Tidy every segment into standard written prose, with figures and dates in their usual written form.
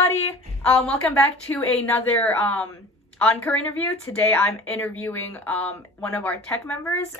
everybody. Welcome back to another Encore interview. Today I'm interviewing one of our tech members.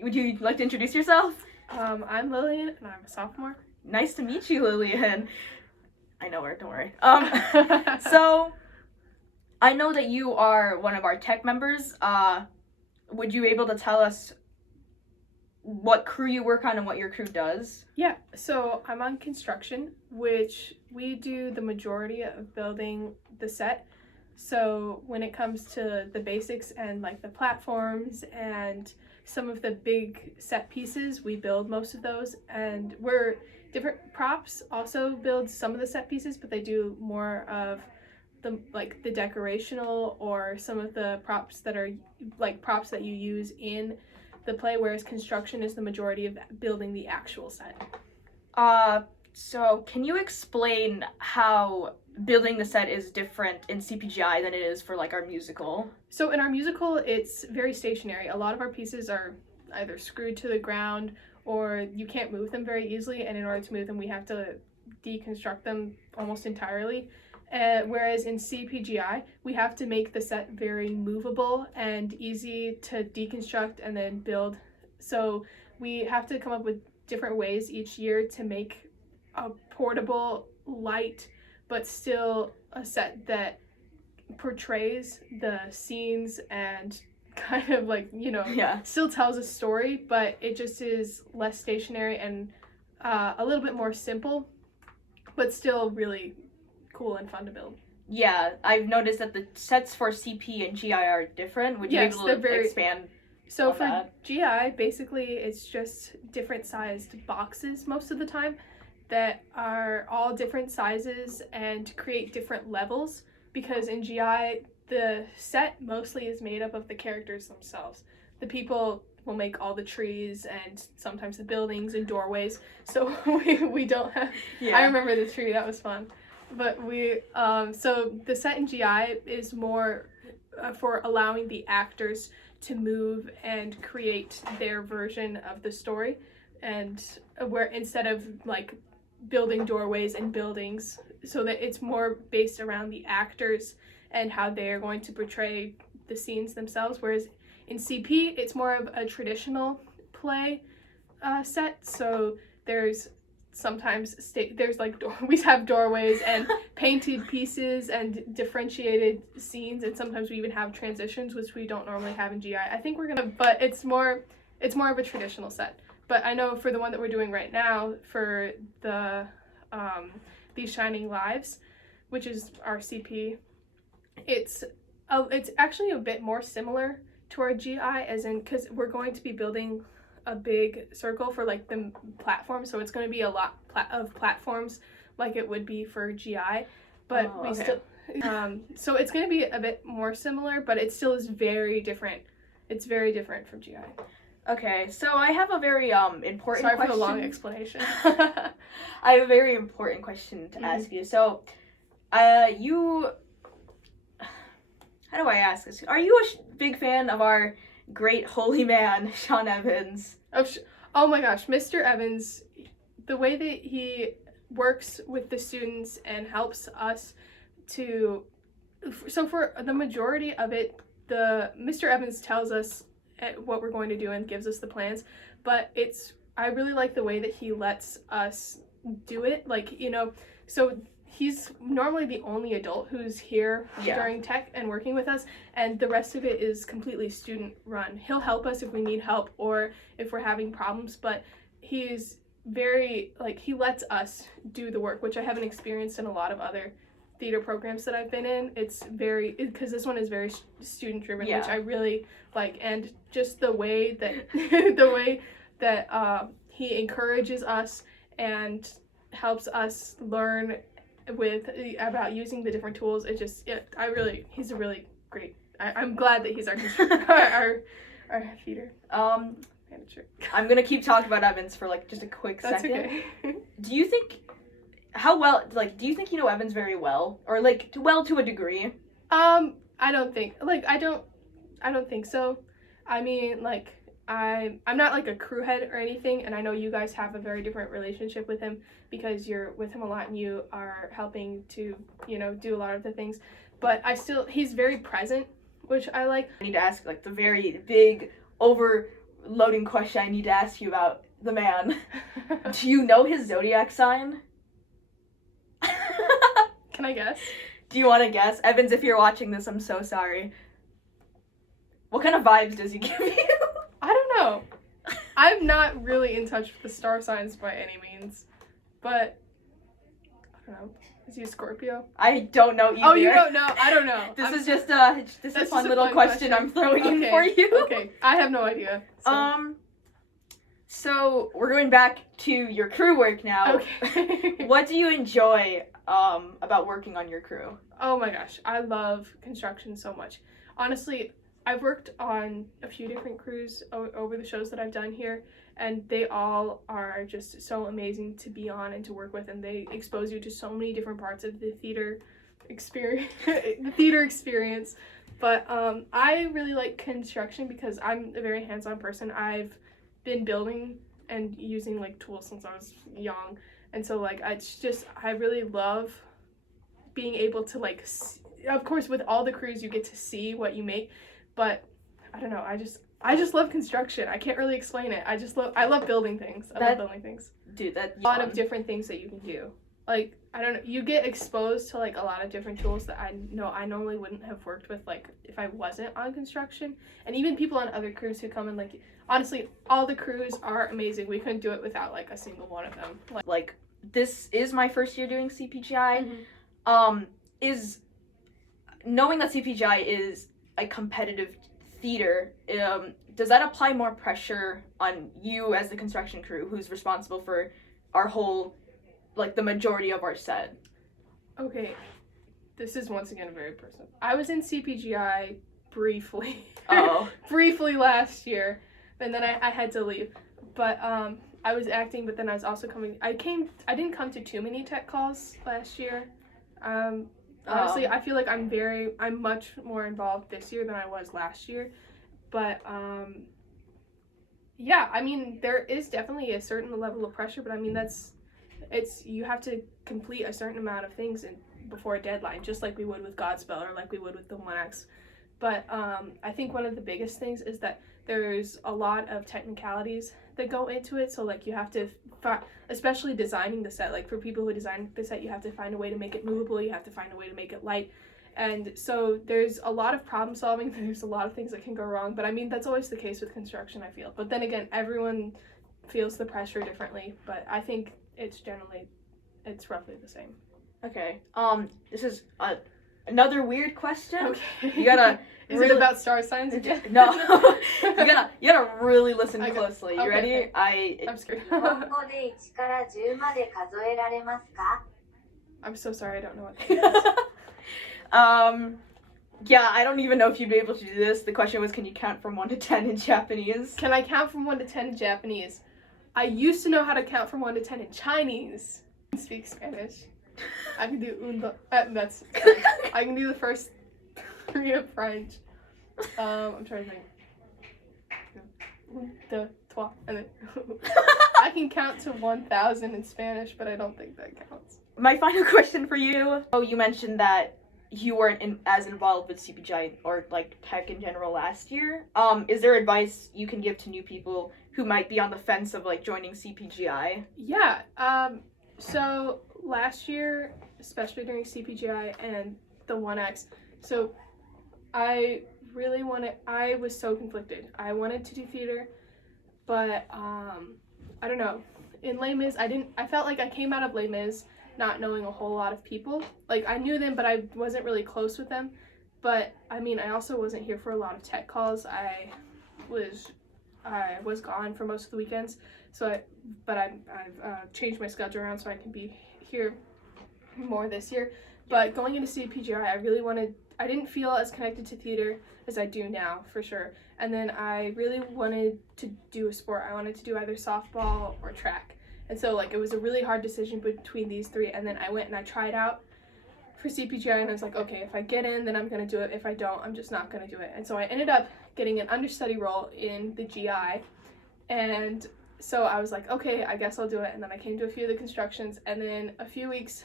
Would you like to introduce yourself? I'm Lillian, and I'm a sophomore. Nice to meet you, Lillian. I know her, don't worry. So, I know that you are one of our tech members. Would you be able to tell us what crew you work on and what your crew does? Yeah, so I'm on construction, which we do the majority of building the set. So when it comes to the basics and like the platforms and some of the big set pieces, we build most of those. And we're different props also build some of the set pieces, but they do more of the decorational or some of the props that are like props that you use in the play, whereas construction is the majority of building the actual set. So can you explain how building the set is different in CPGI than it is for like our musical? So in our musical, it's very stationary. A lot of our pieces are either screwed to the ground or you can't move them very easily, and in order to move them, we have to deconstruct them almost entirely. Whereas in CPGI, we have to make the set very movable and easy to deconstruct and then build. So we have to come up with different ways each year to make a portable, light, but still a set that portrays the scenes and kind of like, still tells a story, but it just is less stationary and a little bit more simple, but still really cool and fun to build. Yeah, I've noticed that the sets for CP and GI are different. Would you be able to expand So on for that? GI, basically it's just different sized boxes most of the time that are all different sizes and create different levels, because in GI the set mostly is made up of the characters themselves. The people will make all the trees and sometimes the buildings and doorways, so we don't have I remember the tree, that was fun. But so the set in GI is more for allowing the actors to move and create their version of the story, and where instead of like building doorways and buildings, so that it's more based around the actors and how they are going to portray the scenes themselves. Whereas in CP, it's more of a traditional play set, so there's sometimes there's like we have doorways and painted pieces and differentiated scenes, and sometimes we even have transitions, which we don't normally have in GI. I think but it's more of a traditional set. But I know for the one that we're doing right now for the These Shining Lives, which is our CP, it's actually a bit more similar to our GI, as in because we're going to be building a big circle for like the platform, so it's going to be a lot of platforms like it would be for GI, but still so it's going to be a bit more similar, but it still is very different. It's very different from GI. Okay, so I have a very important question. Sorry for the long explanation. I have a very important question to ask you. So, how do I ask this? Are you a big fan of our great holy man, Sean Evans? Oh my gosh, Mr. Evans, the way that he works with the students and helps us so for the majority of it, Mr. Evans tells us what we're going to do and gives us the plans, but I really like the way that he lets us do it, so he's normally the only adult who's here during tech and working with us, and the rest of it is completely student run. He'll help us if we need help or if we're having problems, but he's very, he lets us do the work, which I haven't experienced in a lot of other theater programs that I've been in. It's because this one is very student driven, which I really like, and just the way that he encourages us and helps us learn about using the different tools. He's a really great. I'm glad that he's our our theater manager. I'm gonna keep talking about Evans for like just a quick second. Okay. Do you think you know Evans very well, or to a degree? I don't think so. I mean, I'm not like a crew head or anything, and I know you guys have a very different relationship with him because you're with him a lot and you are helping to, do a lot of the things. But he's very present, which I like. I need to ask like the very big overloading question I need to ask you about the man. Do you know his zodiac sign? Can I guess? Do you want to guess? Evans, if you're watching this, I'm so sorry. What kind of vibes does he give you? I don't know. I'm not really in touch with the star signs by any means, but I don't know. Is he a Scorpio? I don't know either. Oh, you don't know? I don't know. This is just a fun little question I'm throwing in for you. Okay, I have no idea. So we're going back to your crew work now. Okay. What do you enjoy about working on your crew? Oh my gosh, I love construction so much. Honestly, I've worked on a few different crews over the shows that I've done here, and they all are just so amazing to be on and to work with, and they expose you to so many different parts of the theater experience. But I really like construction because I'm a very hands-on person. I've been building and using like tools since I was young, and so like I really love being able to like of course with all the crews you get to see what you make, but I don't know, I just love construction. I can't really explain it. I love building things. Love building things. Dude, that's a lot of different things that you can do. Like, I don't know, you get exposed to like a lot of different tools that I know I normally wouldn't have worked with like if I wasn't on construction. And even people on other crews who come in, like, honestly, all the crews are amazing. We couldn't do it without like a single one of them. Like this is my first year doing CPGI. Mm-hmm. Is knowing that CPGI is a competitive theater, does that apply more pressure on you as the construction crew who's responsible for our whole, like the majority of our set? Okay, this is once again very personal. I was in CPGI briefly. Briefly last year, and then I had to leave. But I was acting, but then I was also I didn't come to too many tech calls last year. Honestly, I feel like I'm much more involved this year than I was last year. But yeah, I mean, there is definitely a certain level of pressure, but I mean you have to complete a certain amount of things before a deadline, just like we would with Godspell or like we would with the 1X. But I think one of the biggest things is that there's a lot of technicalities that go into it. So like you have to, especially designing the set, like for people who design the set, you have to find a way to make it movable. You have to find a way to make it light. And so there's a lot of problem solving. There's a lot of things that can go wrong. But I mean, that's always the case with construction, I feel. But then again, everyone feels the pressure differently. But I think it's roughly the same. Okay. This is another weird question. Okay. You gotta. Is it about star signs again? No. you gotta really listen closely. You ready? Okay. I'm scared. 日本語で1から10まで数えられますか? I'm so sorry, I don't know what that is. Yeah, I don't even know if you'd be able to do this. The question was, can you count from 1 to 10 in Japanese? Can I count from 1 to 10 in Japanese? I used to know how to count from 1 to 10 in Chinese. I can speak Spanish. I can do that's I can do the first 3 of French. I'm trying to think. 1, 2, 3, and then I can count to 1,000 in Spanish, but I don't think that counts. My final question for you. Oh, you mentioned that you weren't as involved with CPGI or like tech in general last year. Is there advice you can give to new people who might be on the fence of like joining CPGI? Yeah. So last year, especially during CPGI and the 1X, so I was so conflicted. I wanted to do theater, but I don't know. In Les Mis, I felt like I came out of Les Mis not knowing a whole lot of people. Like, I knew them, but I wasn't really close with them. But, I mean, I also wasn't here for a lot of tech calls. I was gone for most of the weekends, I've changed my schedule around so I can be here more this year. But going into CPGI, I didn't feel as connected to theater as I do now, for sure. And then I really wanted to do a sport. I wanted to do either softball or track. And so, like, it was a really hard decision between these 3, and then I went and I tried out, for CPGI, and I was like, okay, if I get in, then I'm gonna do it. If I don't, I'm just not gonna do it. And so I ended up getting an understudy role in the GI, and so I was like, okay, I guess I'll do it. And then I came to a few of the constructions, and then a few weeks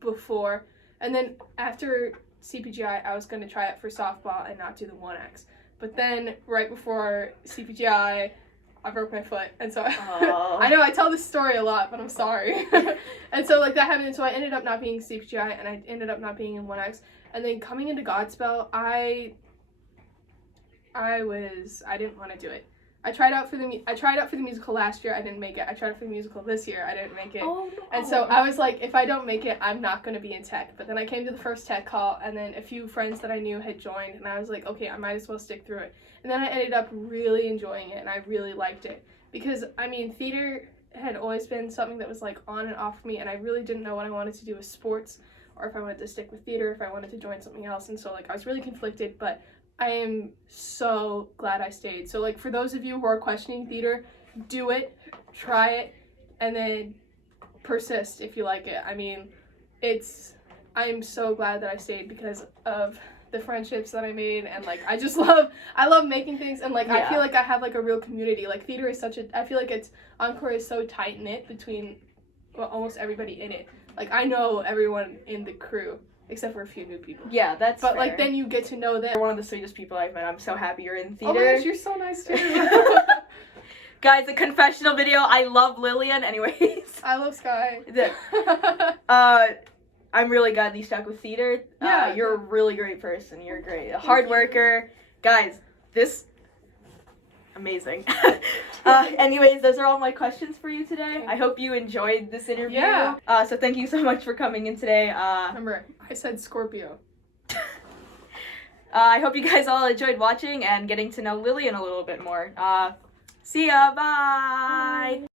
before, and then after CPGI, I was gonna try it for softball and not do the 1X. But then right before CPGI, I broke my foot, and so I know I tell this story a lot, but I'm sorry. And so like that happened, and so I ended up not being CPGI, and I ended up not being in 1X. And then coming into Godspell, I didn't want to do it. I tried out for the musical last year. I didn't make it. I tried out for the musical this year. I didn't make it. Oh, no. And so I was like, if I don't make it, I'm not going to be in tech. But then I came to the first tech call, and then a few friends that I knew had joined, and I was like, okay, I might as well stick through it. And then I ended up really enjoying it, and I really liked it. Because, I mean, theater had always been something that was like on and off for me, and I really didn't know what I wanted to do with sports, or if I wanted to stick with theater, if I wanted to join something else. And so like I was really conflicted, but I am so glad I stayed. So like for those of you who are questioning theater, do it, try it, and then persist if you like it. I mean, I'm so glad that I stayed because of the friendships that I made, and like I love making things, and like I feel like I have like a real community. Like theater is I feel like Encore is so tight knit between almost everybody in it. Like I know everyone in the crew except for a few new people. Yeah, that's But fair. like then you get to know them. You're one of the sweetest people I've met. I'm so happy you're in Oh theater. my gosh, you're so nice too. Guys, a confessional video. I love Lillian. Anyways, I love Sky. I'm really glad you stuck with theater. Yeah. You're a really great person. You're great. A hard worker. Guys, amazing. Anyways, those are all my questions for you today. I hope you enjoyed this interview. Yeah. So thank you so much for coming in today. Remember, I said Scorpio. I hope you guys all enjoyed watching and getting to know Lillian a little bit more. See ya. Bye.